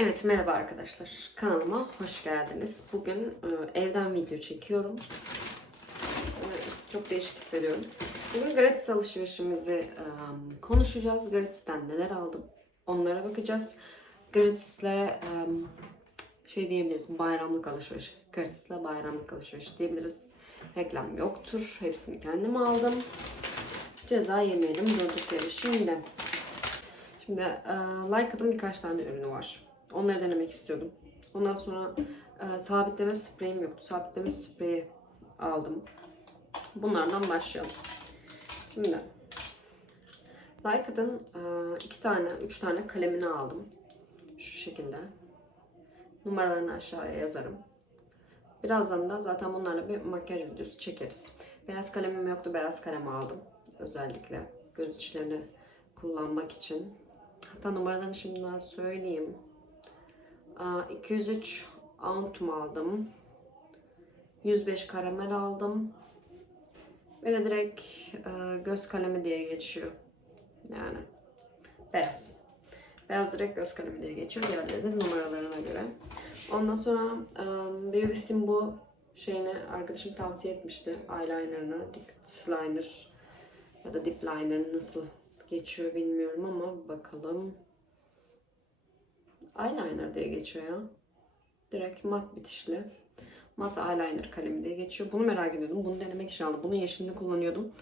Evet merhaba arkadaşlar. Kanalıma hoş geldiniz. Bugün e, evden video çekiyorum. E, çok değişik hissediyorum. Bugün gratis alışverişimizi e, konuşacağız. Gratis'ten neler aldım onlara bakacağız. Gratis'le e, şey diyebiliriz bayramlık alışveriş. Gratis'le bayramlık alışveriş diyebiliriz. Reklam yoktur. Hepsini kendim aldım. Ceza yemeyelim durduk yere. Şimdi Şimdi e, Like'ın birkaç tane ürünü var. Onları denemek istiyordum. Ondan sonra e, sabitleme spreyim yoktu. Sabitleme spreyi aldım. Bunlardan başlayalım. Şimdi Like'ın e, iki tane, üç tane kalemini aldım. Şu şekilde. Numaralarını aşağıya yazarım. Birazdan da zaten bunlarla bir makyaj videosu çekeriz. Beyaz kalemim yoktu. Beyaz kalem aldım. Özellikle göz içlerini kullanmak için. Hatta numaralarını şimdiden söyleyeyim. Aa, 203 Aunt'um aldım. 105 karamel aldım. Ve de direkt e, göz kalemi diye geçiyor. Yani beyaz. Beyaz direkt göz kalemi diye geçiyor. Diğerleri de numaralarına göre. Ondan sonra e, Beauty's'in bu şeyini arkadaşım tavsiye etmişti. Eyeliner'ını, Dip Liner ya da Dip Liner nasıl geçiyor bilmiyorum ama bakalım. Eyeliner diye geçiyor ya. Direkt mat bitişli. Mat eyeliner kalemi diye geçiyor. Bunu merak ediyordum. Bunu denemek için aldım. Bunun yeşilini kullanıyordum.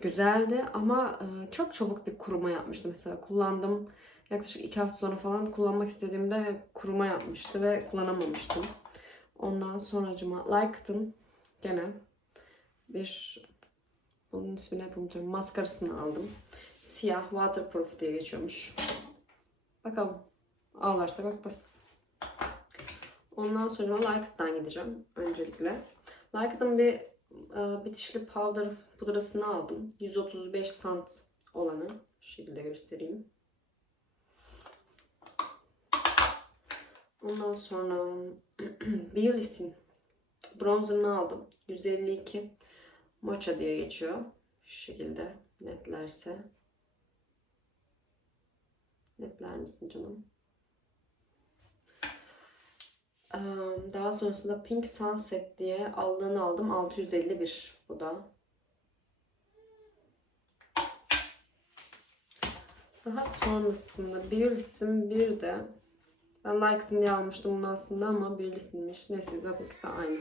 Güzeldi ama e, çok çabuk bir kuruma yapmıştı. Mesela kullandım. Yaklaşık iki hafta sonra falan kullanmak istediğimde kuruma yapmıştı ve kullanamamıştım. Ondan sonracıma Liked'ın gene bir bunun ismini hep unutuyorum. Maskarasını aldım. Siyah waterproof diye geçiyormuş. Bakalım. Ağlarsa bakmaz. Ondan sonra Likeit'tan gideceğim öncelikle. Likeit'ın bir e, bitişli powder pudrasını aldım. 135 sant olanı. Şu şekilde göstereyim. Ondan sonra Biolis'in bronzerını aldım. 152 Mocha diye geçiyor. Şu şekilde netlerse. Netler misin canım? Daha sonrasında Pink Sunset diye aldığını aldım. 651 bu da. Daha sonrasında Biolis'in bir de ben Like'ın diye almıştım bunu aslında ama Biolis'inmiş. Neyse zaten ikisi de aynı.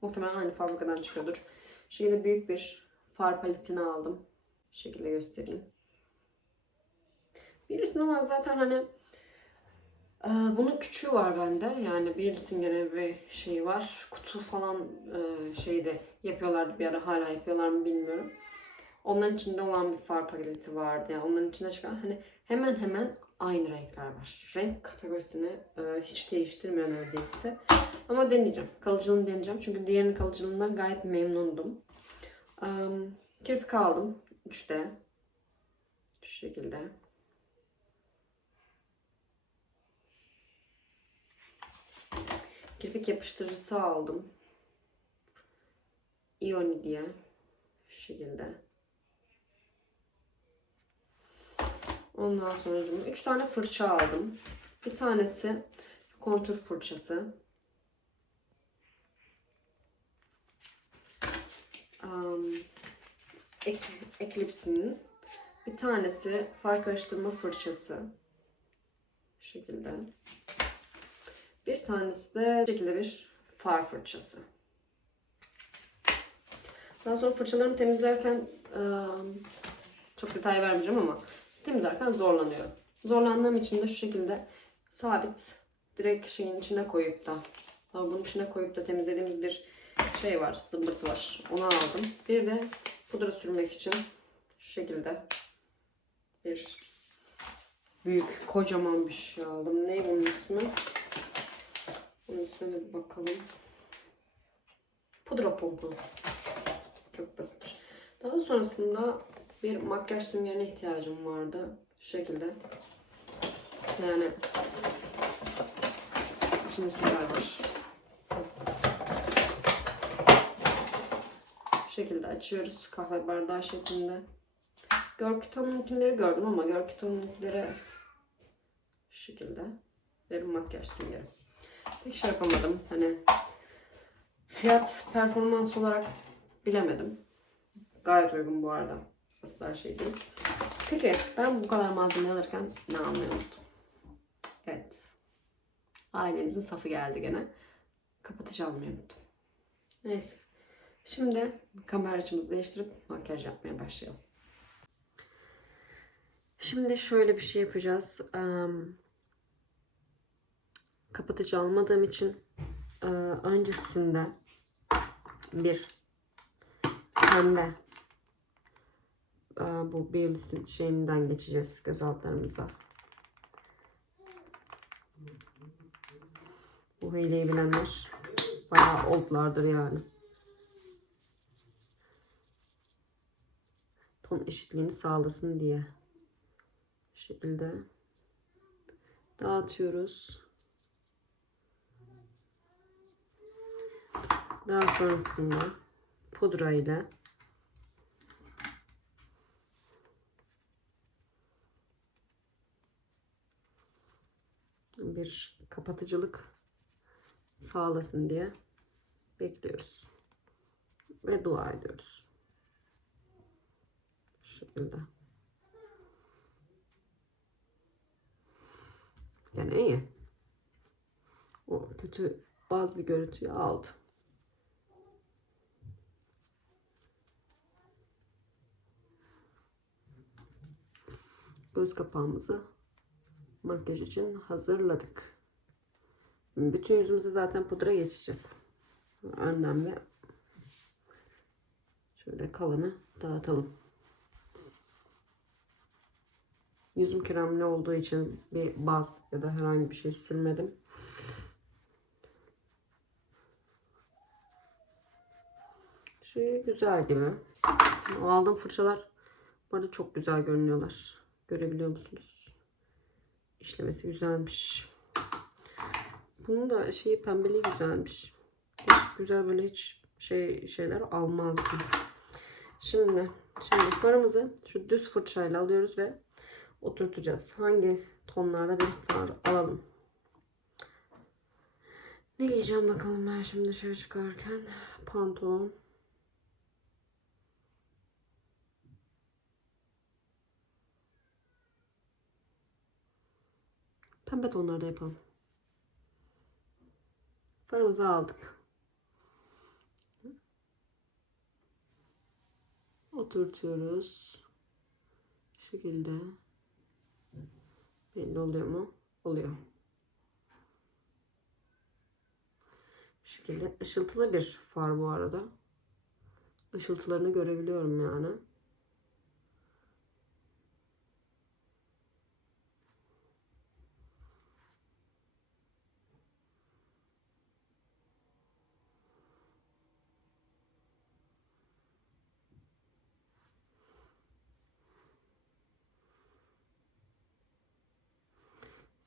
Muhtemelen aynı fabrikadan çıkıyordur. Şu büyük bir far paletini aldım. Şu şekilde göstereyim. Biolis'in ama zaten hani Bunun küçüğü var bende. Yani Baileys'in gene bir şeyi var. Kutu falan e, şeyde yapıyorlardı bir ara. Hala yapıyorlar mı bilmiyorum. Onların içinde olan bir far paleti vardı. Yani onların içinde çıkan hani hemen hemen aynı renkler var. Renk kategorisini e, hiç değiştirmiyor neredeyse. Ama deneyeceğim. Kalıcılığını deneyeceğim. Çünkü diğerinin kalıcılığından gayet memnundum. Um, kirpik aldım. 3'te. Şu şekilde. Kirpik yapıştırıcısı aldım. Ioni diye. Şu şekilde. Ondan sonra 3 tane fırça aldım. Bir tanesi kontür fırçası. Um, Ek, Eclipse'nin bir tanesi far karıştırma fırçası. Şu şekilde. Bir tanesi de şekilde bir far fırçası. Daha sonra fırçalarımı temizlerken çok detay vermeyeceğim ama temizlerken zorlanıyorum. Zorlandığım için de şu şekilde sabit direkt şeyin içine koyup da lavabonun içine koyup da temizlediğimiz bir şey var, zımbırtı var. Onu aldım. Bir de pudra sürmek için şu şekilde bir büyük kocaman bir şey aldım. Ne bunun ismi? Bunun ismine bir bakalım. Pudra pompu. Çok basit. Daha sonrasında bir makyaj süngerine ihtiyacım vardı. Şu şekilde. Yani içinde sünger var. Şu şekilde açıyoruz kahve bardağı şeklinde. Görküton'unkileri gördüm ama Görküton'unkileri şu şekilde. Derin makyaj süngeri. Pek şey yapamadım. Hani fiyat performans olarak bilemedim. Gayet uygun bu arada. Asla şey değil. Peki ben bu kadar malzeme alırken ne almayı unuttum? Evet. Ailenizin safı geldi gene. Kapatıcı almayı unuttum. Neyse. Şimdi kamera açımızı değiştirip makyaj yapmaya başlayalım. Şimdi şöyle bir şey yapacağız. Em, kapatıcı almadığım için e, öncesinde bir pembe e, bu Biolis'in şeyinden geçeceğiz göz altlarımıza. Bu hileyi bilenler bayağı oldlardır yani. Ton eşitliğini sağlasın diye. Bu şekilde dağıtıyoruz. Daha sonrasında pudra ile bir kapatıcılık sağlasın diye bekliyoruz. Ve dua ediyoruz. Bu şekilde. Yani iyi. O kötü bazı bir görüntüyü aldı. Göz kapağımızı makyaj için hazırladık. Bütün yüzümüze zaten pudra geçeceğiz. Önden ve şöyle kalanı dağıtalım. Yüzüm kremli olduğu için bir baz ya da herhangi bir şey sürmedim. Şey güzel gibi. O aldığım fırçalar bu arada çok güzel görünüyorlar. Görebiliyor musunuz? İşlemesi güzelmiş. Bunun da şeyi pembeliği güzelmiş. Hiç güzel böyle hiç şey şeyler almazdım. Şimdi şimdi farımızı şu düz fırçayla alıyoruz ve oturtacağız. Hangi tonlarda bir far alalım. Ne giyeceğim bakalım ben şimdi dışarı çıkarken. Pantolon. Pembe tonlarda yapalım. Farımızı aldık. Oturtuyoruz. Şu şekilde. Belli oluyor mu? Oluyor. Bu şekilde ışıltılı bir far bu arada. Işıltılarını görebiliyorum yani.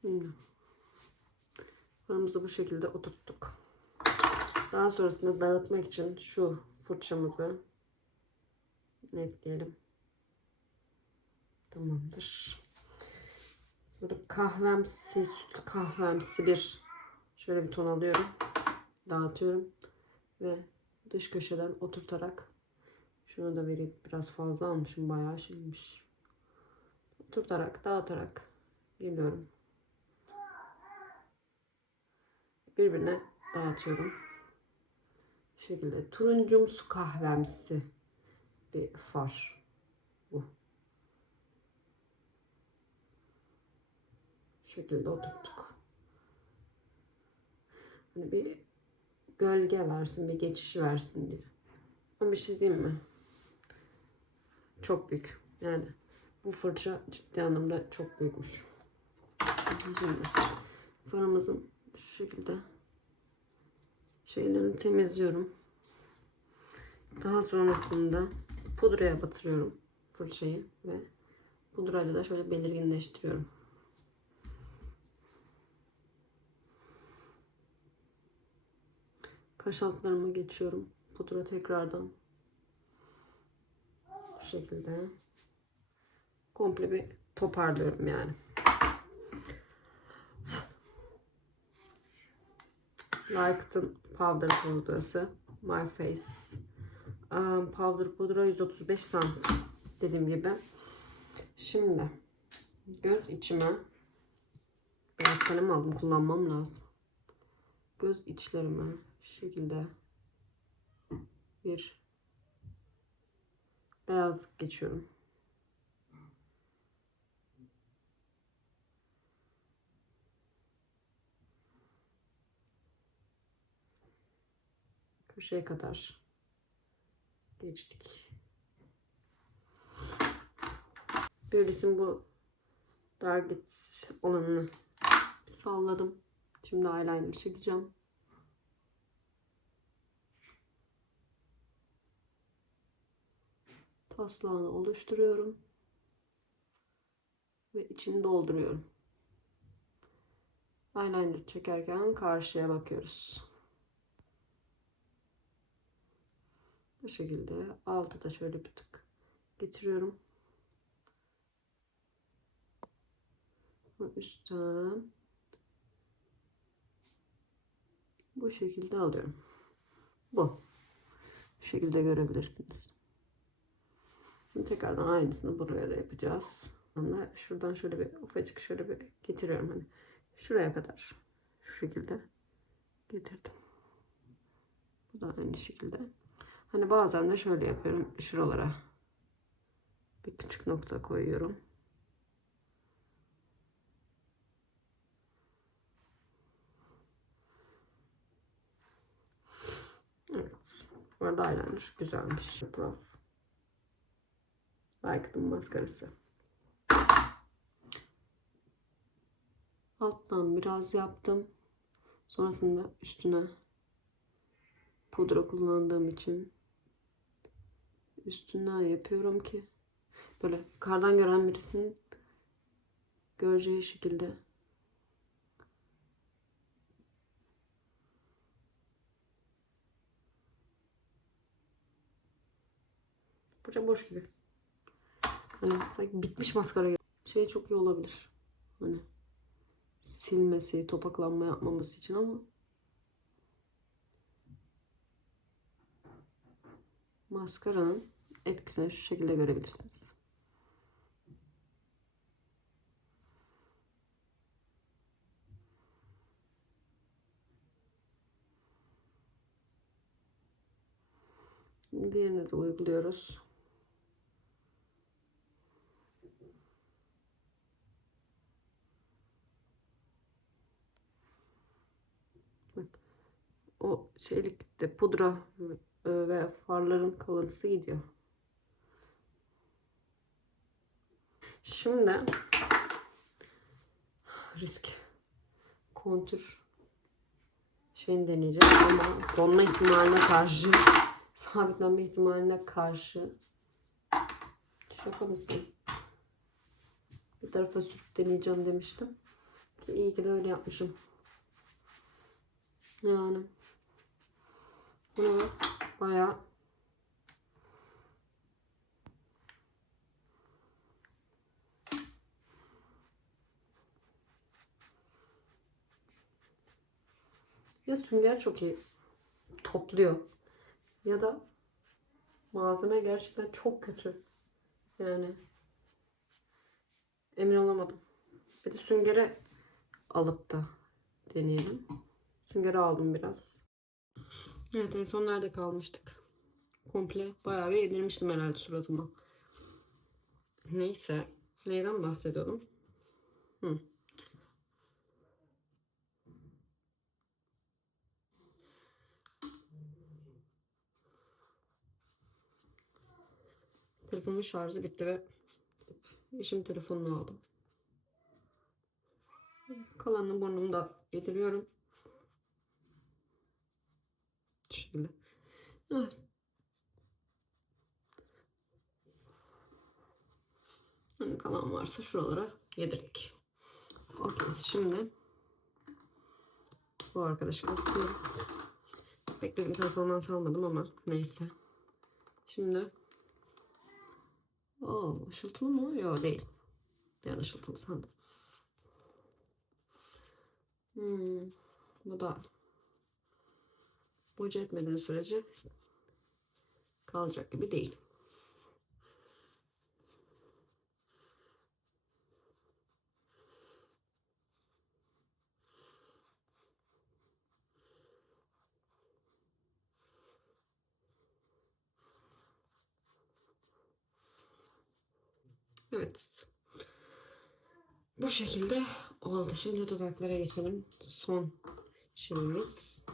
Şimdi farımızı bu şekilde oturttuk. Daha sonrasında dağıtmak için şu fırçamızı netleyelim. Tamamdır. Böyle kahvemsi, sütlü kahvemsi bir şöyle bir ton alıyorum. Dağıtıyorum. Ve dış köşeden oturtarak şunu da vereyim. Biraz fazla almışım. Bayağı şeymiş. Oturtarak, dağıtarak geliyorum. Birbirine dağıtıyorum. Bu şekilde turuncumsu kahvemsi bir far bu. Bu şekilde oturttuk. Hani bir gölge versin, bir geçiş versin diye. Ama bir şey diyeyim mi? Çok büyük. Yani bu fırça ciddi anlamda çok büyükmüş. Şimdi fırımızın şu şekilde şeylerini temizliyorum. Daha sonrasında pudraya batırıyorum fırçayı ve pudrayla da şöyle belirginleştiriyorum. Kaş altlarıma geçiyorum. Pudra tekrardan bu şekilde komple bir toparlıyorum yani. Like'ın powder pudrası. My Face. Um, powder pudra 135 sant. Dediğim gibi. Şimdi göz içime beyaz kalem aldım. Kullanmam lazım. Göz içlerime şu şekilde bir beyazlık geçiyorum. Köşeye kadar geçtik. Böylesin bu target olanını salladım. Şimdi eyeliner çekeceğim. Taslağını oluşturuyorum. Ve içini dolduruyorum. Eyeliner çekerken karşıya bakıyoruz. Bu şekilde altı da şöyle bir tık getiriyorum. Üstten bu şekilde alıyorum. Bu. Bu şekilde görebilirsiniz. Şimdi tekrardan aynısını buraya da yapacağız. Ama şuradan şöyle bir ufacık şöyle bir getiriyorum hani şuraya kadar şu şekilde getirdim. Bu da aynı şekilde. Hani bazen de şöyle yapıyorum. Şuralara bir küçük nokta koyuyorum. Evet. Bu arada eyeliner güzelmiş. Prof. Like'ın maskarası. Alttan biraz yaptım. Sonrasında üstüne pudra kullandığım için üstünden yapıyorum ki böyle kardan gören birisinin göreceği şekilde Burası boş gibi. Hani sanki bitmiş maskara gibi. Şey çok iyi olabilir. Hani silmesi, topaklanma yapmaması için ama maskaranın etkisini şu şekilde görebilirsiniz. Diğerini de uyguluyoruz. O şeylikte pudra e, ve farların kalıntısı gidiyor. Şimdi risk kontür şeyini deneyeceğim ama donma ihtimaline karşı sabitlenme ihtimaline karşı şaka mısın? Bir tarafa sürüp deneyeceğim demiştim. İyi ki de öyle yapmışım. Yani bunu bayağı ya sünger çok iyi topluyor ya da malzeme gerçekten çok kötü. Yani emin olamadım. Bir de süngere alıp da deneyelim. Süngeri aldım biraz. Evet en son nerede kalmıştık? Komple bayağı bir yedirmiştim herhalde suratıma. Neyse. Neyden bahsediyordum? Hı. Telefonumun şarjı bitti ve eşim telefonunu aldım. Kalanını burnumda yediriyorum. Şekilde. Evet. Hani kalan varsa şuralara yedirdik. Okey şimdi bu arkadaşı kapatıyoruz. Pek de performans almadım ama neyse. Şimdi Oo, ışıltılı mı? Yok değil. Yani ışıltılı sandım. Hmm, bu da boca etmediğin sürece kalacak gibi değil. Evet. Bu şekilde oldu. Şimdi dudaklara geçelim. Son şeyimiz.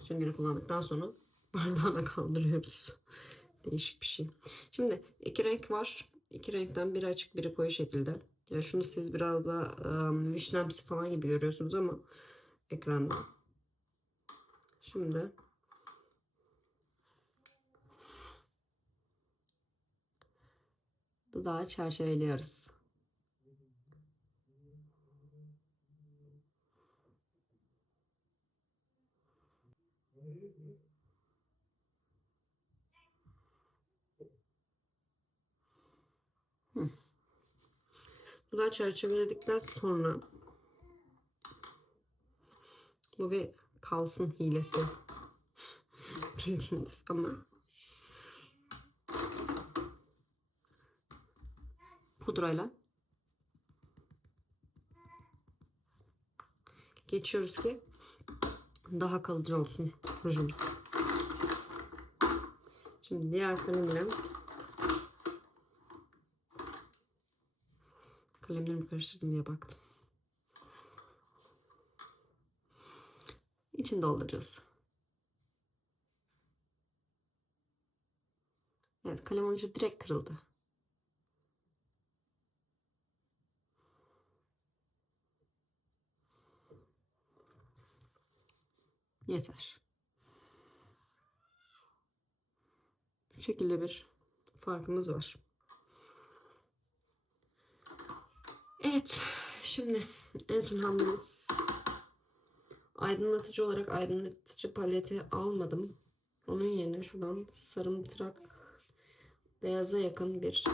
Süngeri kullandıktan sonra bardağı da kaldırıyoruz. Değişik bir şey. Şimdi iki renk var. İki renkten biri açık biri koyu şekilde. Yani şunu siz biraz da ım, vişnemsi falan gibi görüyorsunuz ama ekranda. Şimdi dudağı çerçeveliyoruz. Dudağı çerçeveledikten sonra bu bir kalsın hilesi. Bildiğiniz ama pudrayla geçiyoruz ki daha kalıcı olsun rujumuz. Şimdi diğer kalemle kalemlerimi karıştırdım diye baktım. İçini dolduracağız. Evet kalem ucu direkt kırıldı. Yeter. Bu şekilde bir farkımız var. Evet. Şimdi en son hamlemiz aydınlatıcı olarak aydınlatıcı paleti almadım. Onun yerine şuradan sarımtırak beyaza yakın bir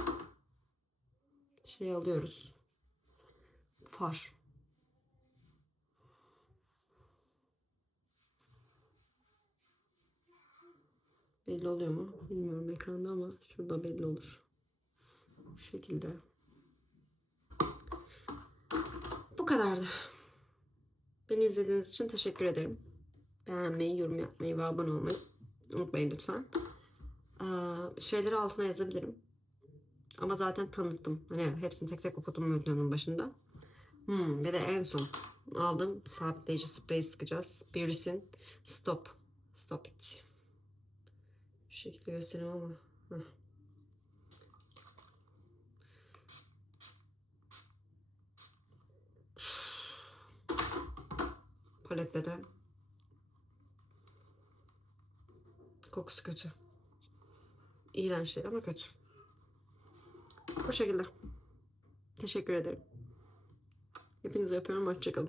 şey alıyoruz. Far. Belli oluyor mu? Bilmiyorum ekranda ama şurada belli olur. Bu şekilde. Bu kadardı. Beni izlediğiniz için teşekkür ederim. Beğenmeyi, yorum yapmayı ve abone olmayı unutmayın lütfen. Ee, şeyleri altına yazabilirim. Ama zaten tanıttım. Hani hepsini tek tek okudum videonun başında. Hmm, ve de en son aldım sabitleyici spreyi sıkacağız. Beauty's'in Stop. Stop It. Şekilde göstereyim ama. Heh. Palette de kokusu kötü. İğrenç değil ama kötü. Bu şekilde. Teşekkür ederim. Hepinizi öpüyorum. Hoşçakalın.